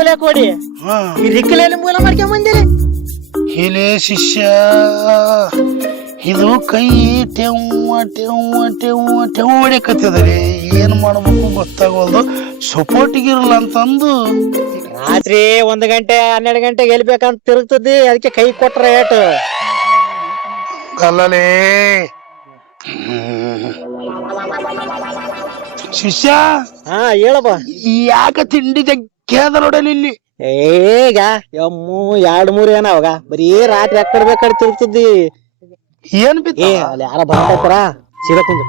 ಅಲ್ಲೇ ಕೊಡಿ ಈ ರಿಕ್ಕಲಲ್ಲಿ ಮೂಲ ಮಾಡ್ಕೊಂಡ್ ಬಂದಿರಿ. ಇಲ್ಲೇ ಶಿಷ್ಯ, ಇದು ಕೈ ಟೆವ್ವ ಟೆವ್ವ ಟೆವ್ವ ಟೆವ್ವ ಹೊಡ್ಯಾಕತ್ತದ್ರಿ. ಏನ್ ಮಾಡ್ಬೇಕು ಗೊತ್ತಾಗೋದು. ಸಪೋರ್ಟಿಗಿರಲ್ಲ ಅಂತಂದು ರಾತ್ರಿ 1 ಗಂಟೆ 12 ಗಂಟೆಗೆ ಗೆಲ್ಬೇಕಂತ ತಿರುಗ್ತದಿ. ಅದಕ್ಕೆ ಕೈ ಕೊಟ್ರ ಏಟು ಅಲ್ಲಲೇ ಶಿಷ್ಯ. ಹೇಳಪ್ಪ. ಯಾಕ ತಿಂಡಿ ಜಗ್ಗ್ಯಾದ ನೋಡಲಿ ಇಲ್ಲಿ. ಈಗ 2-3 ಏನ ಅವಾಗ ಬರೀ ರಾತ್ರಿ ಅಕ್ಕಡ್ ಬೇಕಡೆ ತಿರುಗ್ತದಿ. ಏನ್ ಬಿತ್ತ ಅಲ್ಲಿ ಯಾರ ಬರ್ತಾರ ಸೀದಾ ಕುಂದು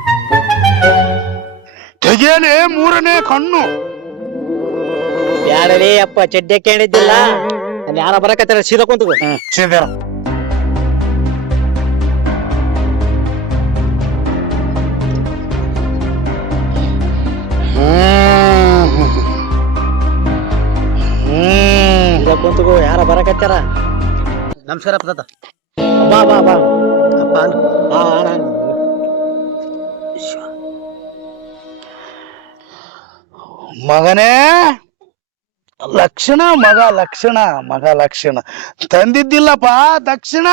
ತೆಗಿಯಲೇ 3ನೇ ಕಣ್ಣು. ಬ್ಯಾಡಲೇ ಅಪ್ಪ, ಚಡ್ಡೆ ಕೇಳಿದ್ದಿಲ್ಲ. ಅಲ್ಲಿ ಯಾರ ಬರಕತ್ತಾರ ಸೀದಾ ಕುಂತು ಸೀದಾ ಕುಂತು ಯಾರ ಬರಕತ್ತಾರ. ನಮಸ್ಕಾರ ಪದ. ಬಾ ಬಾ ಬಾ ಅಪ್ಪ ಮಗನೇ ಲಕ್ಷಣ, ಮಗ ಲಕ್ಷಣ, ಮಗ ಲಕ್ಷಣ ತಂದಿದ್ದಿಲ್ಲಪ್ಪ ದಕ್ಷಿಣ.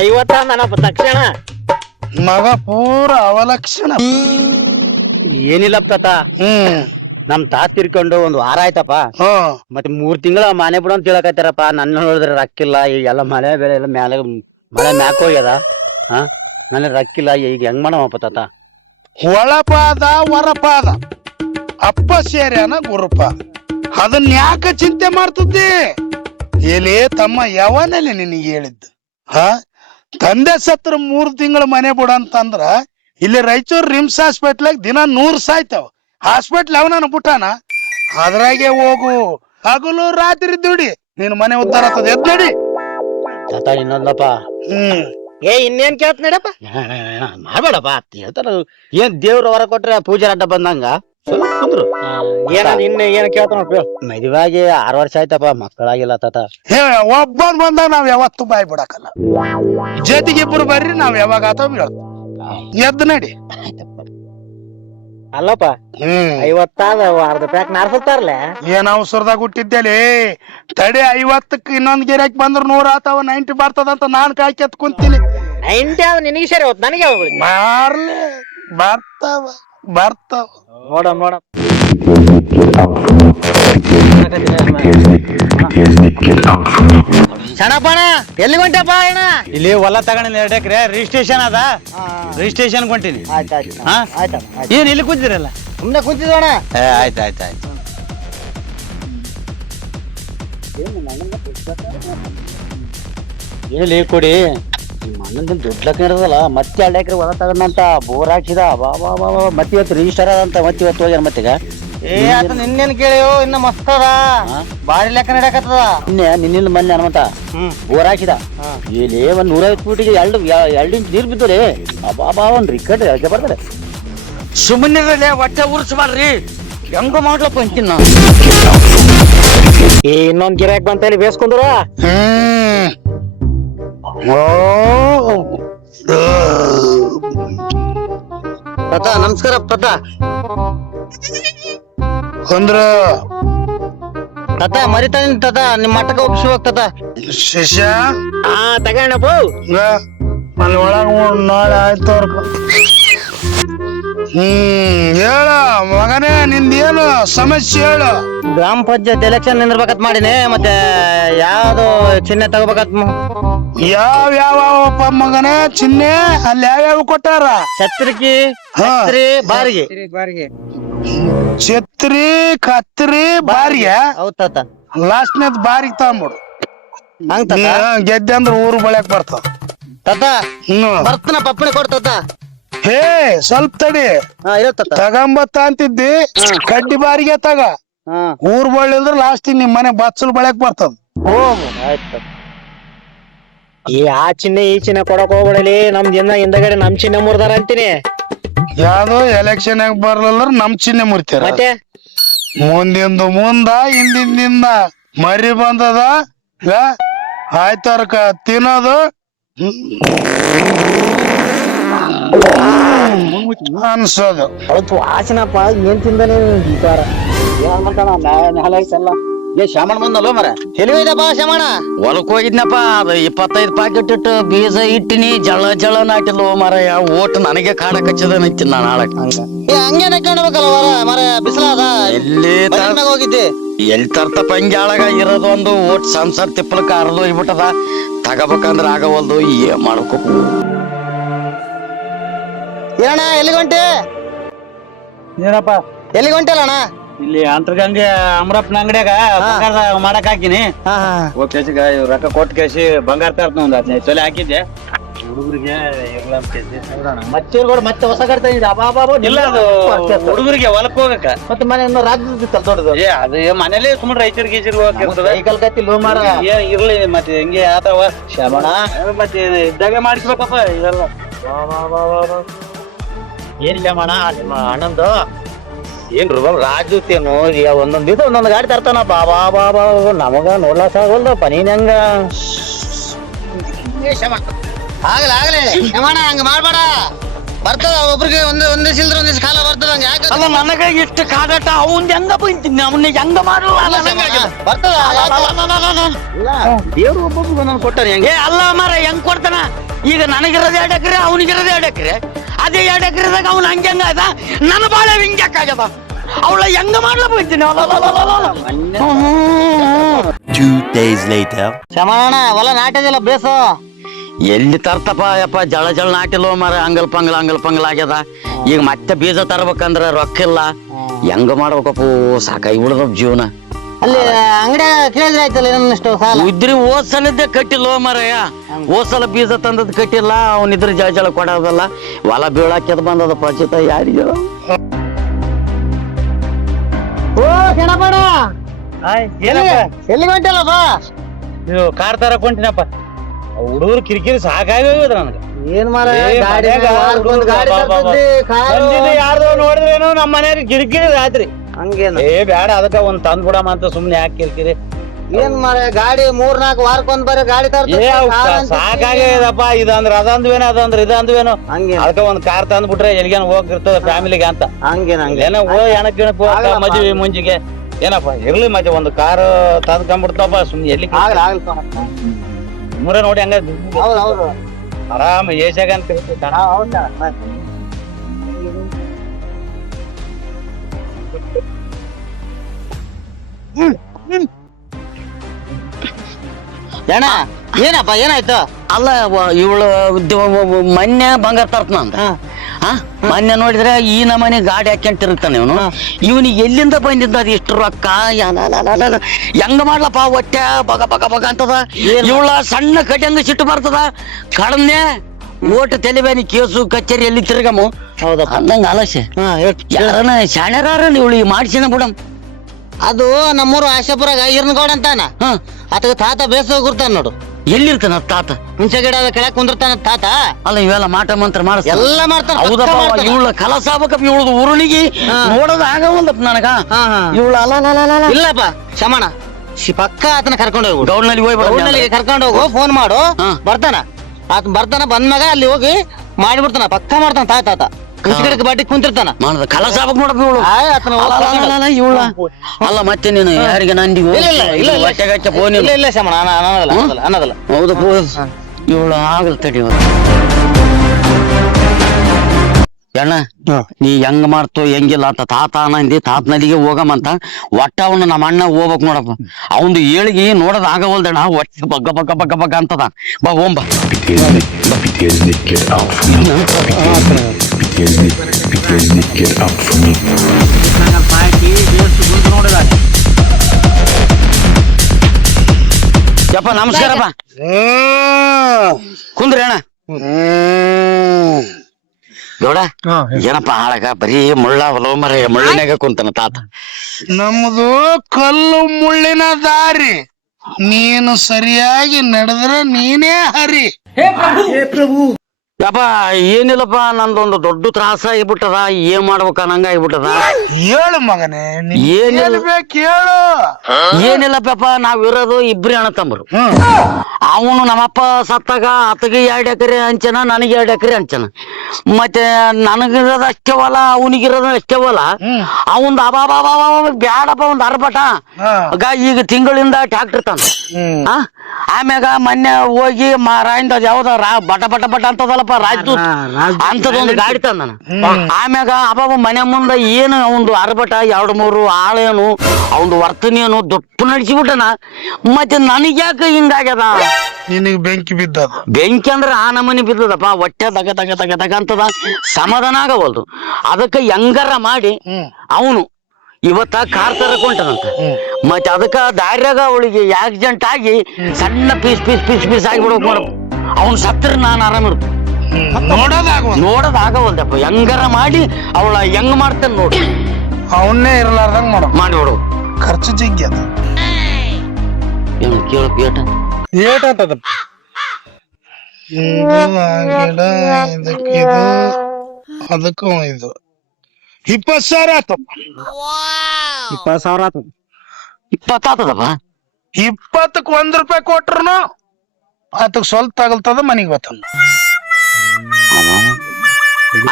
50 ನನಪ್ಪ ತಕ್ಷಣ. ಮಗ ಪೂರ ಅವಲಕ್ಷಣ. ಏನಿಲ್ಲಪ್ಪ ತಾತ, ನಮ್ ತಾತ ತಿರ್ಕೊಂಡು 1 ವಾರ ಆಯ್ತಪ್ಪ. ಮತ್ತೆ 3 ತಿಂಗಳ ಮನೆ ಬಿಡು ಅಂತ ಹೇಳಕತ್ತಾರಪ್ಪ. ನನ್ನ ನೋಡಿದ್ರೆ ರಕ್ಕಿಲ್ಲ. ಈಗೆಲ್ಲ ಮಳೆ ಬೆಳೆ ಎಲ್ಲ ಮಳೆ ಮ್ಯಾಕ್ ಹೋಗ್ಯದ. ನನ್ನ ರಕ್ಕಿಲ್ಲ. ಈಗ ಹೆಂಗ್ ಮಾಡವಪ್ಪ ತಾತ? ಒಳಪಾದ ಹೊರಪಾದ ಅಪ್ಪ ಸೇರ್ಯಾನ ಗುರುಪಾದ. ಅದನ್ನ ಯಾಕ ಚಿಂತೆ ಮಾಡ್ತಿದ್ದಿ? ಎಲ್ಲಿ ತಮ್ಮ ಯಾವನಲ್ಲಿ ನಿನಗೆ ಹೇಳಿದ್ದು? ತಂದೆ ಸತ್ರ 3 ತಿಂಗಳ ಮನೆ ಬಿಡ ಅಂತಂದ್ರ ಇಲ್ಲಿ ರಾಯಚೂರು ರಿಮ್ಸ್ ಹಾಸ್ಪಿಟ್ಲಾಗ ದಿನ 100 ಸಾಯ್ತಾವ. ಹಾಸ್ಪಿಟ್ಲ್ ಅವನ ಬಿಟ್ಟಾನ. ಅದ್ರಾಗೆ ಹೋಗು, ಹಗಲು ರಾತ್ರಿ ದುಡಿ, ನಿನ್ ಮನೆ ಉದ್ದಾರ ಆಗ್ತದೆ. ಎದ್ ನಡಿ ತಾತ. ಇನ್ನೊಂದಪ್ಪ, ಇನ್ನೇನ್ ಕೇಳ್ತ ನಡಪ್ಪ. ಮಾಡ್ಬೇಡಪ್ಪ ಅಂತ ಹೇಳ್ತಾರ. ಏನ್ ದೇವ್ರ ಹೊರ ಕೊಟ್ರೆ ಪೂಜೆ ಅಡ್ಡ ಬಂದಂಗ ಸ್ವಲ್ಪ ಕುಂದ್ರು. ಏನ್ ಕೇಳ್ತಾನ? ಮದುವಾಗಿ 6 ವರ್ಷ ಆಯ್ತಪ್ಪ, ಮಕ್ಕಳಾಗಿಲ್ಲ ತಾತ. ಒಬ್ಬನ್ ಬಂದಾಗ ನಾವ್ ಯಾವತ್ತು ಬಾಯ್ ಬಿಡಕಲ್ಲ. ಜೊತೆಗೆ 2 ಬರ್ರಿ, ನಾವ್ ಯಾವಾಗ ಆತವ ಎದ್ದು ನಡಿ. ಅಲ್ಲಪ್ಪ 50 ಅರ್ಧ ಪ್ಯಾಕ್ ನಾರ್ಸತ್ತಾರಲ್ಲ. ಏನ್ ಅವಸರದಾಗ ಹುಟ್ಟಿದ್ದೇಲಿ. ತಡೆ 50ಕ್ಕೆ ಇನ್ನೊಂದ್ ಗಿರಾಕಿ ಬಂದ್ರ 100 ಆತಾವ. 90 ಬರ್ತದಂತ ನಾನ್ ಕಾಯ್ಕೆತ್ ಕುಂತೀನಿ. 90 ನಿನಗೆ ಸರಿ ಹೋತ್, ನನಗೆ ಮಾರ್ಲೆ ಬರ್ತಾವ ಬರ್ತಾವ. ನೋಡ ಸಣ್ಣಪ್ಪಣ ಎಲ್ಲಿ ಹೊಂಟಪ್ಪ ಅಣ್ಣ? ಇಲ್ಲಿ ಹೊಲ ತಗೊಂಡಿಲ್ಲ 2 ಎಕರೆ. ರಿಜಿಸ್ಟ್ರೇಷನ್ ಅದ, ರಿಜಿಸ್ಟ್ರೇಷನ್ ಕೊಂಟಿನಿ. ಏನ್ ಇಲ್ಲಿ ಕೂತಿರಲ್ಲ? ಸುಮ್ನೆ ಕುಂತಿದ್ದಣ್ಣ. ಆಯ್ತಾಯ್ತಾಯ್ತು. ಇಲ್ಲಿ ಕೊಡಿ. ಮಣ್ಣಂದ ದುಡ್ಲಕ್ಕ ಇರೋದಲ್ಲ. ಮತ್ತೆ 2 ಎಕರೆ ಹೊಲ ತಗೊಂಡಂತ ಬೋರ್ ಹಾಕ್ಸಿದ. ಬಾ ಬಾ ಬಾ ಬಾ. ಮತ್ತೆ ಇವತ್ತು ರಿಜಿಸ್ಟರ್ ಅದಂತ. ಮತ್ತೆ ಇವತ್ತು ಹೋಗ್ಯಾರ ಮತ್ತೀಗ. ನಿನ್ನೇನ್ ಕೇಳಿಯೋ ಇನ್ನ ಮಸ್ತ್ ಅದ, ಬಾರಿ ಲೆಕ್ಕ ನಡಕತ್ತದ. ನಿನ್ನಿಂದ ಮೊನ್ನೆ ಹನುಮಂತ ಬೋರ್ ಹಾಕಿದ. ಇಲ್ಲಿ 150 ಫೂಟಿಗೆ 2 ಇಂಚ್ ನೀರ್ ಬಿದ್ದೋರಿ. ಅಬಾಬಾ ಒಂದ್ ರಿಕಟ್ ಹೇಳ್ಕೆ ಬರ್ತಾರೆ. ಸುಮ್ಮನೆ ಹೊಟ್ಟೆ ಉರ್ಸ್ಬಾರ್ರಿ. ಹೆಂಗ ಮಾಡ್ಲಪ್ಪ ಅಂತೀನಿ ನಾನು. ಇನ್ನೊಂದ್ ಗಿರಾಕ್ ಬಂತಲ್ಲಿ ಬೇಸ್ಕೊಂಡ್ರ. ತಾತ ನಮಸ್ಕಾರ ತಾತ. ಅಂದ್ರ ತಾತ ಮರಿತಾನ ತಾತ. ನಿಮ್ ಮಟ್ಟಕ್ಕೆ ಒಪ್ಸಿ ಹೋಗ್ತಾತ. ಶಿಷ್ಯ ತಗೋಣಪ್ಪ. ಅಲ್ಲಿ ಒಳಗ ನಾಳೆ ಆಯ್ತು ಅವ್ರ. ಹೇಳ ಮಗನೇ, ನಿಂದೇನು ಸಮಸ್ಯೆ ಹೇಳು. ಗ್ರಾಮ ಪಂಚಾಯತ್ ಎಲೆಕ್ಷನ್ ನಿಂದಿರ್ಬೇಕಂತ ಮಾಡಿನಿ. ಮತ್ತೆ ಯಾವ್ದು ಚಿಹ್ನೆ ತಗೋಬೇಕಂತ. ಯಾವ್ಯಾವಪ್ಪ ಮಗನೇ ಚಿಹ್ನೆ? ಅಲ್ಲಿ ಯಾವ್ಯಾವ ಕೊಟ್ಟಾರ? ಛತ್ರಿ, ಬಾರಿಗೆ. ಛತ್ರಿ, ಕತ್ರಿ, ಬಾರಿಗೆ. ಹೌದ್ ತಾತ. ಲಾಸ್ಟ್ನೇದ್ ಬಾರಿಗೆ ತಗೊಂಬಿಡು. ಹಂಗ ಗೆದ್ದೆ ಅಂದ್ರ ಊರು ಬಳಕ್ ಬರ್ತಾವ. ತಾತ ಬರ್ತನ ಪಪ್ಪಣೆ ಕೊಡ್ತಾತ. ಹೇ ಸ್ವಲ್ಪ ತಡಿ. ತಗೊಂಬತ್ತ ಅಂತಿದ್ದಿ. ಕಡ್ಡಿ ಬಾರಿಗೆ ತಗ. ಊರ್ ಬಳ್ಳಿಲ್ದ್ರ ಲಾಸ್ಟ್ ನಿಮ್ ಮನೆ ಬಚ್ಚಲ್ ಬಳಕ್ ಬರ್ತದ. ಆ ಚಿಹ್ನೆ ಈ ಚಿಹ್ನೆ ಕೊಡಕ್ ಹೋಗ್ಬಿಡಲಿ. ನಮ್ದಿಂದ ಹಿಂದಗಡೆ ನಮ್ ಚಿಹ್ನೆ ಮುರ್ದಾರ ಅಂತೀನಿ. ಯಾವ್ದು ಎಲೆಕ್ಷನ್ ಬರ್ಲಿಲ್ಲ ನಮ್ ಚಿಹ್ನೆ ಮುರಿತಾರ. ಮತ್ತೆ ಮುಂದಿಂದ ಮುಂದ, ಹಿಂದಿಂದ ಮರಿ ಬಂದದ. ಆಯ್ತಾರ ತಿನ್ನೋದು. ಅನ್ಸೋದು. ಅವತ್ತು ವಾಸನಪ್ಪ ಏನ್ ತಿಂದಾನೆ ವಿಚಾರ ಶಾಮಣ್ಣ ಬಂದಲ್ಲ ಮರ ಎಲ್ಲಿದಪ್ಪ ಶಮಣ ಹೊಲಕ್ ಹೋಗಿದ್ನಪ್ಪ ಅದು 25 ಪ್ಯಾಕೆಟ್ ಇಟ್ಟು ಬೀಜ ಇಟ್ಟಿನಿ ಜಳ ನಾಟಿಲ್ವ ಮರಯ ಓಟ್ ನನಗೆ ಕಾಡಕ್ ಹಚ್ಚದನೈತಿ ನಾನು ಆಳಕ್ ಹಂಗೇನೆ ಕಾಣ್ಬೇಕಲ್ಲ ಮರ ಬಿಸಿಲಾದ ಎಲ್ಲಿ ಹೋಗಿದ್ದೆ ಎಲ್ಲಿ ತರ್ತಪ್ಪ ಹಂಗೆ ಆಳಗ ಇರೋದು ಒಂದು ಓಟ್ ಸಂಸಾರ ತಿಪ್ಪಲಕ್ಕ ಹರಿದು ಹೋಗ್ಬಿಟ್ಟದ ತಗೋಬೇಕಂದ್ರ ಆಗವಲ್ದು ಏನ್ ಮಾಡ್ಕೋ ಏನಣ್ಣ ಎಲ್ಲಿಗೆ ಹೊಂಟಿ ಏನಪ್ಪ ಎಲ್ಲಿಗೆ ಹೊಂಟಿಲ್ಲ ಅಣ್ಣ ಇಲ್ಲಿ ಅಂತರ್ಗಂಗೆ ಅಮರಪ್ಪನ ಅಂಗಡಿಯಾಗ ಬಂಗಾರ ಮಾಡಕ್ ಹಾಕಿನಿ ಕೇಸಿಗ ರೊಕ್ಕ ಕೊಟ್ಟು ಕೇಸಿ ಬಂಗಾರ ತರ್ತ ಒಂದ್ 15 ತೊಲೆ ಹಾಕಿದ್ದೆ ಹುಡುಗರಿಗೆ ಮತ್ತೆ ಹೊಸ ಕಟ್ತಾ ಇಲ್ಲ ಅದು ಹುಡುಗರಿಗೆ ಹೊಲಕ್ ಹೋಗಕ್ಕ ಮತ್ತೆ ಮನೆ ರಾಜ್ಯ ದೊಡ್ಡದು ಅದು ಮನೇಲಿ ಸುಮ್ಮನೆ ರೈತರು ಗೀಚರ್ ಹೋಗಕ್ಕೆ ಸೈಕಲ್ ಕತ್ತಿ ಲೋ ಮಾರ ಇರ್ಲಿ ಮತ್ತೆ ಹೆಂಗೆ ಆತವ ಶಮಣ ಮತ್ತೆ ಇದ್ದಾಗೆ ಮಾಡಿಸ್ಬೇಕಪ್ಪ ಇದೆಲ್ಲ ಏನಿಲ್ಲ ಮಣ ನಿಮ್ಮ ಅಣ್ಣಂದು ಏನ್ರು ರಾಜುತ್ತೇನು ಒಂದೊಂದ್ ದಿವಸ ಒಂದೊಂದ್ ಗಾಡಿ ತರ್ತಾನ ಬಾಬಾ ನಮಗ ನೋಡ್ಲಾಕ ಆಗೋಲ್ದಪ್ಪ ನೀನ್ ಹೆಂಗ ಆಗಲೇ ಶಮಣ ಹಂಗ ಮಾಡ್ಬೇಡ ಬರ್ತದ ಒಬ್ರಿಗೆ ಒಂದೇ ಸಿಲ್ದ್ರ ಒಂದಿವ್ಸ ಕಾಲ ಬರ್ತದ ಹಂಗ ಯಾಕೆ ಅಲ್ಲ ನನಗ ಇಷ್ಟು ಕಾಡಾಟ ಅವನ್ ಹೆಂಗ ಬೈತೀನಿ ಅವನ್ನ ಹೆಂಗ ಮಾಡಲ್ಲ ಬರ್ತದ ದೇವ್ರು ಒಬ್ಬೊಬ್ರಿಗೆ ಒಂದೊಂದು ಕೊಟ್ಟಾರ ಹೆಂಗೆ ಅಲ್ಲ ಮಾರ ಹೆಂಗ್ ಕೊಡ್ತಾನ ಈಗ ನನಗಿರೋದು 2 ಎಕರೆ ಅವನಿಗಿರೋದು 2 ಎಕರೆ ಅದೇ 2 ಎಕರೆದಾಗ ಅವ್ನ ಹಂಗ ಅದ ನನ್ನ ಬಾಳೆ ಹಿಂಗ್ಯಾಕಾಗ್ಯದ ಅವಳ ಹೆಂಗ ಮಾಡ್ಲ ಬೈತೀನಿ 2 days later. ಶಮಣ ಹೊಲ ನಾಟಿದಿಲ್ಲ ಬೇಸು ಎಲ್ಲಿ ತರ್ತಪ್ಪ ಯಪ್ಪ ಜಳ ನಾಟಿಲ್ವ ಮಾರ ಅಂಗಲ್ ಪಂಗಲ್ ಆಗ್ಯದ ಈಗ ಮತ್ತೆ ಬೀಜ ತರ್ಬೇಕಂದ್ರ ರೊಕ್ಕ ಇಲ್ಲ ಹೆಂಗ ಮಾಡ್ಬೇಕಪ್ಪು ಸಾಕಾಗಿ ಬಿಡದ ಜೀವನ ಅಲ್ಲಿ ಅಂಗಡಿ ಕೇಳಿದ್ರೆ ಆಯ್ತಲ್ಲ ಇನ್ನಷ್ಟು ಸಾಲ ಉದ್ರಿ ಓದ್ಸಲದ್ದೇ ಕಟ್ಟಿಲ್ವ ಮಾರಯ್ಯ ಓದ್ಸಲ ಬೀಜ ತಂದದ್ ಕಟ್ಟಿಲ್ಲ ಅವನಿದ್ರ ಜಳ ಕೊಡೋದಲ್ಲ ಹೊಲ ಬೀಳಾಕ್ಯದ ಬಂದದ ಪರಿಚಿತ ಯಾರಿಗೆ ಓ ಶಣಪಣ ಎಲ್ಲಿಗೆ ಹೊಂಟಿಲ್ಲಪ್ಪ ನೀವು ಕಾರ್ ತರಕ್ ಹೊಂಟಿನಪ್ಪ ಹುಡುಗರು ಕಿರಿಕಿರಿ ಸಾಕಾಗಿ ಹೋಗಿದ್ರ ನನಗೆ ಏನ್ ಮಾರ ಯಾರ್ದೋ ನೋಡಿದ್ರೇನು ನಮ್ಮ ಮನೆಯಾಗ ಕಿರಿಕಿರಿ ರಾತ್ರಿ ಹಂಗೇನು ಬ್ಯಾಡ ಅದಕ್ಕ ಒಂದ್ ತಂದ್ ಬಿಡಮ ಅಂತ ಸುಮ್ನೆ ಯಾಕೆ ಕಿರಿಕಿರಿ ಏನ್ ಮಾರ ಗಾಡಿ 3-4 ವಾರಕ್ಕೊಂದ್ ಬರೀ ಗಾಡಿ ಸಾಕಾಗ್ಯದಪ್ಪ ಇದಂದ್ರ ಅದಂದ್ವೇನೋ ಅದಂದ್ರ ಇದಂದ್ವೇನೋ ಹಂಗೇನ್ ಅದಕ್ಕ ಒಂದ್ ಕಾರ್ ತಂದ್ ಬಿಟ್ರೆ ಎಲ್ಲಿಗೇನ ಹೋಗಿರ್ತದ ಫ್ಯಾಮಿಲಿಗೆ ಅಂತ ಹಂಗೇನ್ ಏನೋ ಎಣಕ್ ಮದ್ವಿ ಮುಂಜಿಗೆ ಏನಪ್ಪ ಇರ್ಲಿ ಮತ್ತೆ ಒಂದು ಕಾರ್ ತಂದ್ಕೊಂಡ್ಬಿಡ್ತಪ್ಪ ಸುಮ್ನೆ ಎಲ್ಲಿ ಮೂರ ನೋಡಿ ಹಂಗ ಹೌದು ಆರಾಮ್ ಏಷ್ಯಾಗ ಅಂತ ಅಣ್ಣ ಏನಪ್ಪ ಏನಾಯ್ತು ಅಲ್ಲ ಇವಳು ಮೊನ್ನೆ ಬಂಗಾರ ತರ್ತನ ಅಂತ ಮೊನ್ನೆ ನೋಡಿದ್ರೆ ಈ ನಮನೆ ಗಾಡಿ ಹಾಕ್ಯಂತಿರ್ತಾನೆ ಇವನು ಇವನಿಗೆ ಎಲ್ಲಿಂದ ಬಂದಿದ್ದ ಅದು ಇಷ್ಟು ರೊಕ್ಕ ಹೆಂಗ ಮಾಡ್ಲಪ್ಪ ಹೊಟ್ಟೆ ಬಗ ಅಂತದ ಇವಳ ಸಣ್ಣ ಕಟ್ಟಂಗ ಸಿಟ್ಟು ಬರ್ತದ ಕಡನ್ನೆ ಓಟ್ ತೆಲಿಬೇನಿ ಕೇಸು ಕಚೇರಿ ಎಲ್ಲಿ ತಿರ್ಗಮ್ಮ ಹೌದಪ್ಪ ಅಂದಂಗ ಆಲಸ್ಯ ಯಾರನ ಶಾಣ್ಯರಾರ ಇವಳು ಮಾಡ್ಸಿನ ಬಿಡಮ್ ಅದು ನಮ್ಮೂರು ಆಶಾಪುರಾಗ ಈರ್ನಗೌಡ ಅಂತಾನ ಆತಗ ತಾತ ಬೇಸ ಗುರ್ತಾನ ನೋಡು ಎಲ್ಲಿರ್ತಾನ ತಾತ ಮುಂಚೆ ಗಿಡ ಕೆಳಕ್ ಕುಂದಿರ್ತಾನ ತಾತ ಅಲ್ಲ ಇವೆಲ್ಲ ಮಾಟ ಮಂತ್ರ ಮಾಡಿಸ್ ಎಲ್ಲ ಮಾಡ್ತಾನ ಹೌದಪ್ಪ ಇವಳ ಕಲಸ ಆಗ್ಬೇಕಪ್ಪ ಇವಳದು ಉರುಳಿಗೆ ನೋಡೋದ ಆಗವಲ್ದಪ್ಪ ನನಗ ಇವಳ ಅಲ್ಲ ಇಲ್ಲಪ್ಪ ಶಮಣ ಪಕ್ಕ ಆತನ ಕರ್ಕೊಂಡು ಹೋಗ್ಬಿಡು ಗೌಡ್ನಲ್ಲಿ ಹೋಗ್ಬಿಡ ಕರ್ಕೊಂಡು ಹೋಗು ಫೋನ್ ಮಾಡು ಬರ್ತಾನ ಆತ ಬರ್ತಾನ ಬಂದ್ಮ್ಯಾಗ ಅಲ್ಲಿ ಹೋಗಿ ಮಾಡಿಬಿಡ್ತಾನ ಪಕ್ಕ ಮಾಡ್ತಾನ ತಾತ ಮುಂಚೆ ಬಾಟಿ ಕುಂತಿರ್ತಾನ ಕಲಸ ಆಗ್ಬೇಕು ನೋಡಪ್ಪ ಇವಳು ಇವಳ ಅಲ್ಲ ಮತ್ತೆ ನೀನು ಯಾರಿಗೆ ನಂದಿಗೂ ಫೋನ್ ಇಲ್ಲ ಶಮಣ ಅನ್ನೋದಲ್ಲ ಹೌದಪ್ಪ ಇವಳು ಆಗಲ್ ತಡಿ ಅಣ್ಣ ನೀ ಹೆಂಗ್ ಮಾಡ್ತೋ ಹೆಂಗಿಲ್ಲ ಅಂತ ತಾತ ನಂದಿ ತಾತನಲ್ಲಿಗೆ ಹೋಗಮಂತ ಒಟ್ಟ ಅವನು ನಮ್ಮ ಅಣ್ಣ ಹೋಗ್ಬೇಕ್ ನೋಡಪ್ಪ ಅವಂದು ಏಳಿಗೆ ನೋಡೋದ್ ಆಗವಲ್ದಣ್ಣ ಒಟ್ಟು ಬಗ್ಗ ಅಂತದ ಬಾ ಓಂಬ ಯಪ್ಪ ನಮಸ್ಕಾರಪ್ಪ ಕುಂದ್ರಿ ಅಣ್ಣ ಗೌಡ ಏನಪ್ಪ ಹಾಳಾಗ ಬರೀ ಮುಳ್ಳ ಹೊಲವ ಮರ ಮುಳ್ಳಿನಾಗ ಕುಂತಾನ ತಾತ ನಮ್ದು ಕಲ್ಲು ಮುಳ್ಳಿನ ದಾರಿ ನೀನು ಸರಿಯಾಗಿ ನಡೆದ್ರೆ ನೀನೇ ಹರಿ ಯಪ್ಪ ಏನಿಲ್ಲಪ್ಪ ನಂದೊಂದು ದೊಡ್ಡ ತ್ರಾಸ ಆಗ್ಬಿಟ್ಟದ ಏನ್ ಮಾಡ್ಬೇಕ ನಂಗ ಆಗ್ಬಿಟ್ಟದ. ಹೇಳು ಮಗನೇ, ಏನಿಲ್ಲ. ಹೇಳ್ಬೇಕು ಹೇಳು. ಏನಿಲ್ಲಪ್ಪ ನಾವಿರೋದು ಇಬ್ರಿ ಅಣ್ಣ ತಮ್ಮರು. ಅವನು ನಮ್ಮಪ್ಪ ಸತ್ತಾಗ ಆತಗೆ 2 ಎಕರೆ ಹಂಚನ, ನನಗೆ 2 ಎಕರೆ ಹಂಚನ. ಮತ್ತೆ ನನಗಿರೋದು ಅಷ್ಟೇ ಹೊಲ, ಅವನಿಗಿರೋದು ಅಷ್ಟೇ ಹೊಲ. ಅವಂದ್ ಅಬಾಬಾಬಾ ಬ್ಯಾಡಪ್ಪ, ಒಂದ್ ಅರ್ಬಟ ಈಗ ತಿಂಗಳಿಂದ ಟ್ಯಾಕ್ಟರ್ ತಂದ. ಆಮ್ಯಾಗ ಮೊನ್ನೆ ಹೋಗಿ ರಾಯಿಂದ ಅದ್ ಯಾವ್ದ ಬಟ ಬಟ ಬಟ ಅಂತದಲ್ಲಪ್ಪ, ರಾಜದೂತ್ ಅಂತದೊಂದು ಗಾಡಿ ತಂದನ. ಆಮ್ಯಾಗ ಅಬಾಬ ಮನೆ ಮುಂದ ಏನು ಅವಂದು ಅರ್ಬಟ 2-3 ಆಳೇನು ಅವಂದು ವರ್ತನೆಯೇನು ದೊಡ್ಡ ನಡೆಸಿಬಿಟ್ಟನ. ಮತ್ತೆ ನನಗ್ಯಾಕ ಹಿಂಗಾಗ್ಯದ? ನಿನಗ್ ಬೆಂಕಿ ಬಿದ್ದ. ಬೆಂಕಿ ಅಂದ್ರೆ ಆ ನಮನಿ ಬಿದ್ದದಪ್ಪ, ಹೊಟ್ಟೆ ತಗ ತಗ ತಗ ತಗ ಅಂತದ, ಸಮಾಧಾನ ಆಗವಲ್ದು. ಅದಕ್ಕೆ ಹೆಂಗಾರ ಮಾಡಿ ಅವನು ಇವತ್ತ ಕಾರ್ ತರಕೊಂಟನಂತ. ಮತ್ತೆ ಅದಕ್ಕ ದಾರ್ಯಾಗ ಅವಳಿಗೆ ಆಕ್ಸಿಡೆಂಟ್ ಆಗಿ ಸಣ್ಣ ಪೀಸ್ ಪೀಸ್ ಪೀಸ್ ಪೀಸ್ ಆಗಿಬಿಡ್ಬೇಕು ನೋಡ. ಅವ್ನು ಸತ್ರ ನಾನು ಆರಾಮಿರ್ತು. ನೋಡೋದಾಗವಲ್ದಪ್ಪ, ಹೆಂಗಾರ ಮಾಡಿ ಅವಳ ಹೆಂಗ್ ಮಾಡ್ತೇನೆ ನೋಡಿ. ಅವನ್ನೇ ಇರ್ಲಾರ್ದಂಗ್ ಮಾಡಿಬಿಡು. ಖರ್ಚು ಜಿಗ್ಗಿ ಅದ. ಏನು ಕೇಳಕ್ ಏಟ ಅದಕ್ಕೂ ಇದು 20,000 ಆತಪ್ಪ. 20,000 ಆತ. 20 ಆತದಪ್ಪ. 20ಕ್ಕೆ ₹1 ಕೊಟ್ರು ಅದಕ್ಕೆ ಸ್ವಲ್ಪ ತಗಲ್ತದ, ಮನಿಗ್ ಬರ್ತದ.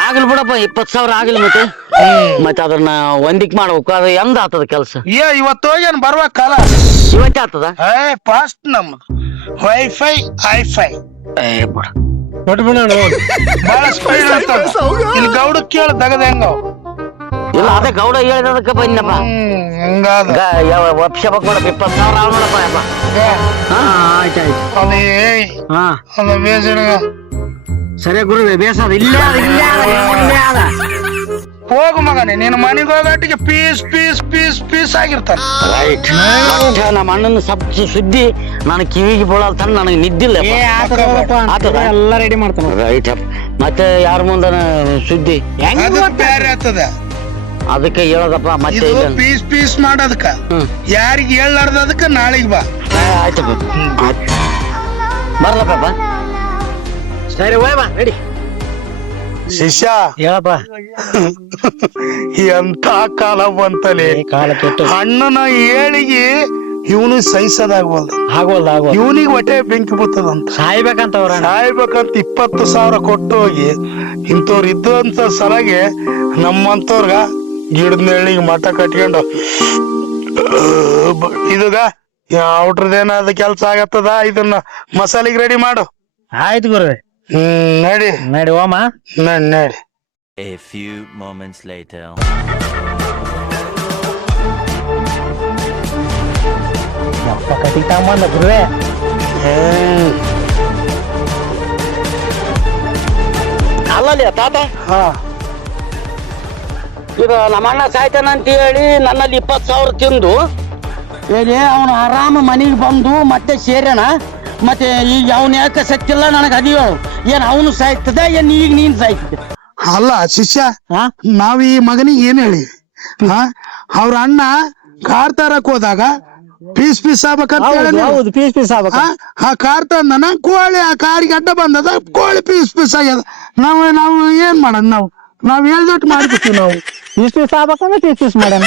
ಆಗಲ್ ಬಿಡಪ್ಪ, 20,000 ಆಗಲಿ. ಮತ್ತೆ ಅದನ್ನ ಹೊಂದಿಕ್ ಮಾಡ್ಬೇಕು. ಅದು ಎಂದ ಆತದ ಕೆಲಸ? ಇವತ್ತು ಹೋಗ್ಯಾನ ಬರ್ಬೇಕಲ್ಲ. ಇವತ್ತೇ ಆತದ. ಫಾಸ್ಟ್ ನಮ್ದು ವೈಫೈ ಐಫೈ ಬಹಳ ಸ್ಪೀಡ್ ಇರ್ತದ. ಇಲ್ಲಿ ಗೌಡ ಕೇಳ ದಗದ ಹೆಂಗ ಇಲ್ಲ, ಅದೇ ಗೌಡ ಹೇಳಿದಕ್ಕೆ ಬಂದಪ್ಪ. ಹಂಗಾದ ವರ್ಷ ನೋಡಪ್ಪ, 20,000 ಆಗ ನೋಡಪ್ಪ. ಆಯ್ತಾಯ್ತು. ಅದ ಬೇಜಾರ. ಸರಿ ಗುರುವೆ, ಬೇಸದ ಇಲ್ಲೇ ಅದ. ಹೋಗು ಮಗನೇ, ನೀನು ಮನೆಗೆ ಹೋಗಟ್ಟಿಗೆ ಪೀಸ್ ಪೀಸ್ ಪೀಸ್ ಪೀಸ್ ಆಗಿರ್ತಾನೆ. ರೈಟ್. ನಮ್ಮ ಅಣ್ಣನ ಸುದ್ದಿ ನಾನು ಕಿವಿಗೆ ಬೀಳಲ್ ತನ ನನಗೆ ನಿದ್ದಿಲ್ಲ. ಎಲ್ಲ ರೆಡಿ ಮಾಡ್ತಾನ. ರೈಟ್. ಮತ್ತೆ ಯಾರ ಮುಂದ ಸುದ್ದಿ ಬೇರೆ ಆಗ್ತದ. ಅದಕ್ಕೆ ಹೇಳದಪ್ಪ. ಮತ್ತೆ ಪೀಸ್ ಪೀಸ್ ಮಾಡೋದಕ್ಕ ಯಾರಿಗೆ ಹೇಳಾರ್ದದಕ್ಕ ನಾಳೆಗೆ ಬಾ. ಆಯ್ತು ಬರ್ಲಪ್ಪ. ಸರಿ ಹೋಯ್ ಬಾ, ರೆಡಿ. ಶಿಷ್ಯ ಹೇಳಪ್ಪ. ಎಂತ ಕಾಲ ಬಂತಲೆ. ಕಾಲ ಕೆಟ್ಟು ಅಣ್ಣನ ಏಳಿಗೆ ಇವನು ಸಹಿಸೋದಾಗವಲ್ದು. ಇವನಿಗೆ ಹೊಟ್ಟೆ ಬೆಂಕಿ ಬರ್ತದಂತ. ಸಾಯ್ಬೇಕಂತ ಸಾಯ್ಬೇಕಂತ 20,000 ಕೊಟ್ಟು ಹೋಗಿ ಇಂಥವ್ರು ಇದ್ದಂತ ಸಲಾಗೆ ನಮ್ಮಂತವ್ರಗ ಗಿಡದ ನೆಳ್ಳಿಗೆ ಮಠ ಕಟ್ಕೊಂಡು ಇದುಗ ಔಟ್ರದೇನಾದ ಕೆಲ್ಸ ಆಗತ್ತದ. ಇದನ್ನ ಮಸಾಲೆಗೆ ರೆಡಿ ಮಾಡು. ಆಯ್ತು ಗುರುವೆ. ನಡಿ ಓಮ ನಡಿ. A few moments later. Cutting ತಗೊಂಬಂದ ಗುರುವೆ. ಅಲ್ಲಲ್ಲಿ ತಾತ, ಈಗ ನಮ್ಮ ಅಣ್ಣ ಸಾಯ್ತಾನ ಅಂತ ಹೇಳಿ ನನ್ನಲ್ಲಿ 20,000 ತಿಂದು ಹೇಳಿ ಅವನು ಆರಾಮ ಮನೆಗೆ ಬಂದು ಮತ್ತೆ ಸೇರ್ಯಾನ. ಮತ್ತೆ ಈಗ ಅವನ್ ಯಾಕೆ ಸತ್ತಿಲ್ಲ ನನಗೆ ಅದಿಯೋ. ಏನ್ ಅವನು ಸಾಯ್ತದ, ಏನ್ ಈಗ ನೀನ್ ಸಾಯ್ತಿದ್ದೆ? ಅಲ್ಲ ಶಿಷ್ಯ, ನಾವ್ ಈ ಮಗನಿಗೆ ಏನ್ ಹೇಳಿ ಅವ್ರ ಅಣ್ಣ ಕಾರ್ ತರಕ್ ಹೋದಾಗ ಪೀಸ್ ಪೀಸ್ ಆಗ್ಬೇಕಂತ ಹೌದು, ಪೀಸ್ ಪೀಸ್ ಆಗ್ಬೇಕ. ಆ ಕಾರ್ ತಂದನ ಕೋಳಿ ಆ ಕಾರಿಗೆ ಅಡ್ಡ ಬಂದದ, ಕೋಳಿ ಪೀಸ್ ಪೀಸ್ ಆಗ್ಯದ. ನಾವು ಏನ್ ಮಾಡೋದು? ನಾವ್ ಹೇಳ್ದಟ್ಟು ಮಾಡ್ಬಿಡ್ತೀವಿ. ನಾವು ಪೀಸ್ ಪೀಸ್ ಆಗ್ಬೇಕಂದ್ರೆ ಪೀಸ್ ಪೀಸ್ ಮಾಡ್ಯಾನ.